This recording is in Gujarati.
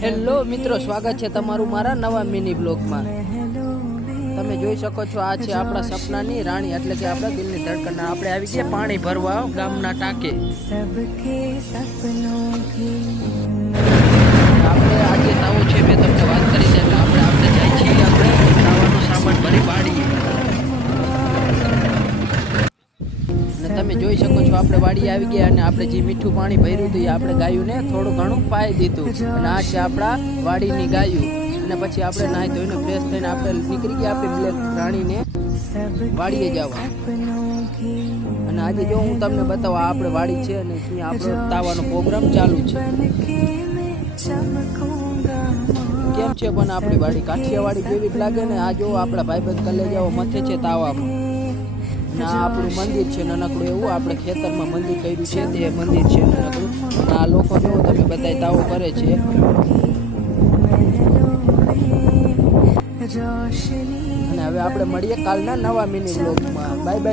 હેલો મિત્રો, સ્વાગત છે તમારું મારા નવા મિની બ્લોગમાં। તમે જોઈ શકો છો આ છે આપણા સપનાની રાણી એટલે કે આપણા દિલની ધડકન। આપણે આવી ગયા પાણી ભરવા ગામના ટાંકે। આપણે આજે તાવું છે, મેં તમને વાત કરી છે એટલે આપણે જાય છીએ આપણે તાવાનો સામાન ભરી વાડીએ। અને તમે જોઈ શકો છો આપણે વાડી આવી ગયા અને આપણે જે મીઠું પાણી ભર્યું હતું એ આપણે ગાયુંને થોડું ઘણું પાઈ દીધું। અને આ છે આપણા વાડીની ગાયું। અને પછી આપણે નાહી ધોઈને ફ્રેશ થઈને આપણે નીકળી ગયા આપણી બ્લેક રાણીને વાડીએ જવા। અને આજે જો હું તમને બતાવવા આપણે વાડી છે અને ત્યાં આપણો તાવાનો પ્રોગ્રામ ચાલુ છે। કેમ છે પણ આપણી વાડી કાઠિયાવાડી જેવી જ લાગે ને। આ જો આપણા ભાઈબંધ કલેજાઓ મથે છે તાવામાં। ના આપણું મંદિર છે નાનકડું એવું, આપણે ખેતરમાં મંદિર કર્યું છે તે મંદિર છે નાનકડું। આ લોકો જો તમે બધા તાવો કરે છે। અને હવે આપણે મળીએ કાલના નવા મિની બ્લોગમાં। Bye bye.